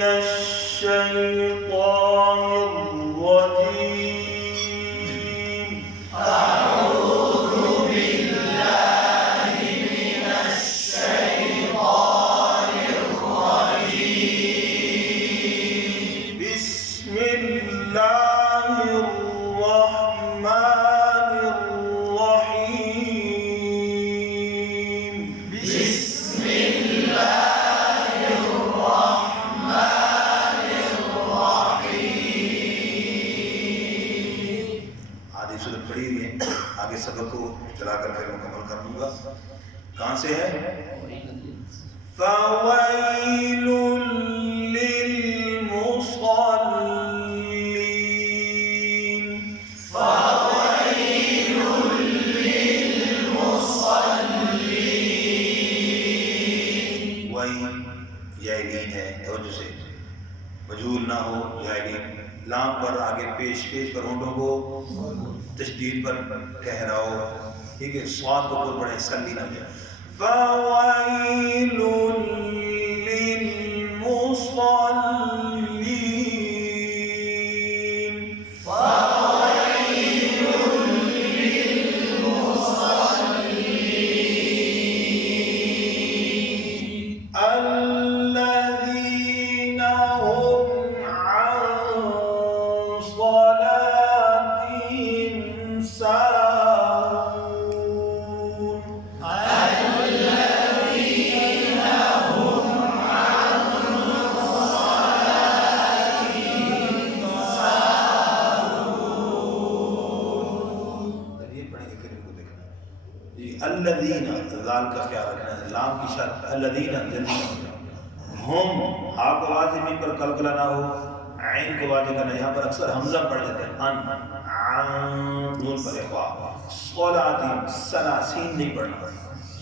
من الشيطان الرجيم. أعوذ بالله من الشيطان الرجيم. بسم الله الرحمن الرحيم. بسم الله الرحمن الرحيم. आधी सूरत पढ़ी हुई है, आगे सबक को चलाकर फिर मुकम्मल कर दूंगा। कहाँ से है? फ़वैलुल लिलमुसल्लीन। फ़वैलुल लिलमुसल्लीन। वही यालीन है, तवज्जो से, मजहूल ना हो यालीन। लाम पर आगे पेश पर होंठों को तशदीद पर ठहराओ, ठीक है। स्वाद को ऊपर पढ़े, सल्ली ना जाए। फ़वैलुल लिलमुसल्लीन। फ़वैलुल लिलमुसल्लीन। الذين هم عن صلاتهم ساهون. الذين هم عن صلاتهم ساهون. ये पढ़ेंगे फिर इनको देखना। ये अल्लज़ीना, ज़ाल का ख्याल रखना है, लाम की शर्त अल्लज़ीना जल्दी ना हो जाए। हम हा को वाज़ मीम पर कलकला ना हो, आइन को वाज़ करना। यहाँ पर अक्सर हमजा पड़ जाता है, अन नून पर इख्वा। सलाती सलासीन नहीं पढ़ना,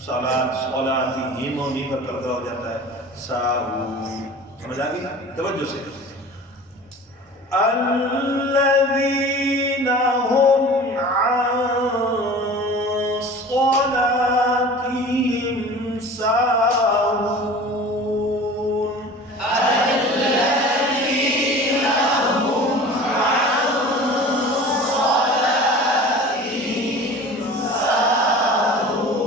सलात सलाती हीम और मीम पर कलकला हो जाता है। साहू, समझ आ गई? तवज्जो से। الذين هم عن صلاتهم ساهون. الذين هم عن صلاتهم ساهون.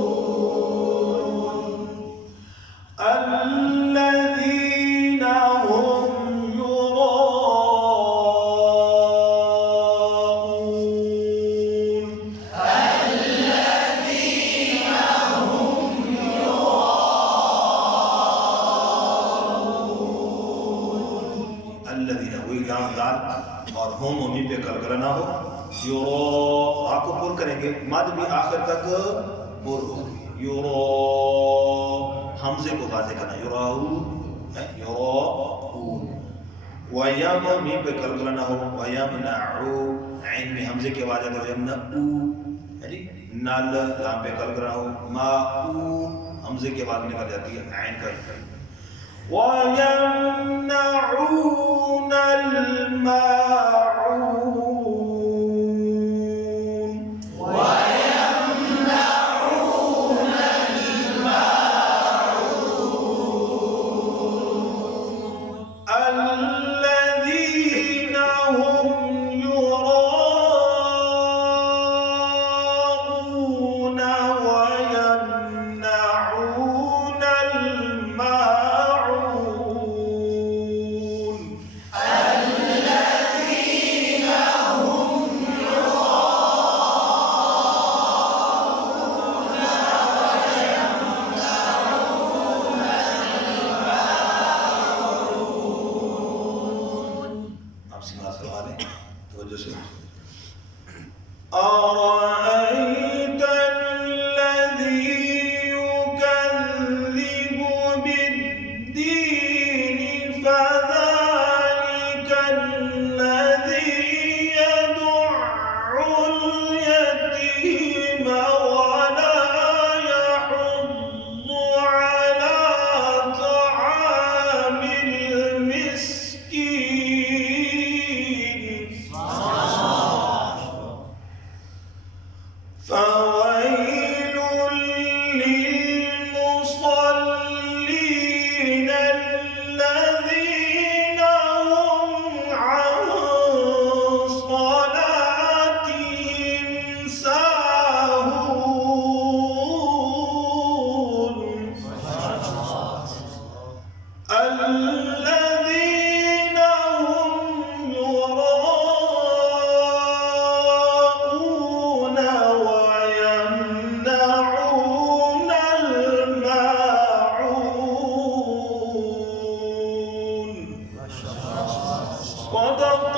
الذين هم يراءون. الذين هم يراءون. الذين वही लाम दाल और होम और मीम पे कलकला ना हो। यूरो आपको पुर करेंगे, मद भी आखिर तक पुर होगी। यूरो हमजे को वाज़े करना, यूराऊ है, यूराऊन। वयम मीम पे कलकला ना हो, वयमनऊ ऐन में हमजे के आवाज आते, वयमनऊ है जी। नल लाम पे कलकला ना हो, माऊन हमजे के आवाज निकल जाती है, ऐन का ويمنعون الماعون. ويمنعون الماعون. الذين هم يراءون ويمنعون الماعون. الذين هم يراءون ويمنعون الماعون. आप सिंगा सवाल है, तवज्जो से। أرأيت الذي يكذب بالدين فذلك الذي يدع اليتيم ولا يحض على طعام المسكين. فويل للمصلين الذين صدق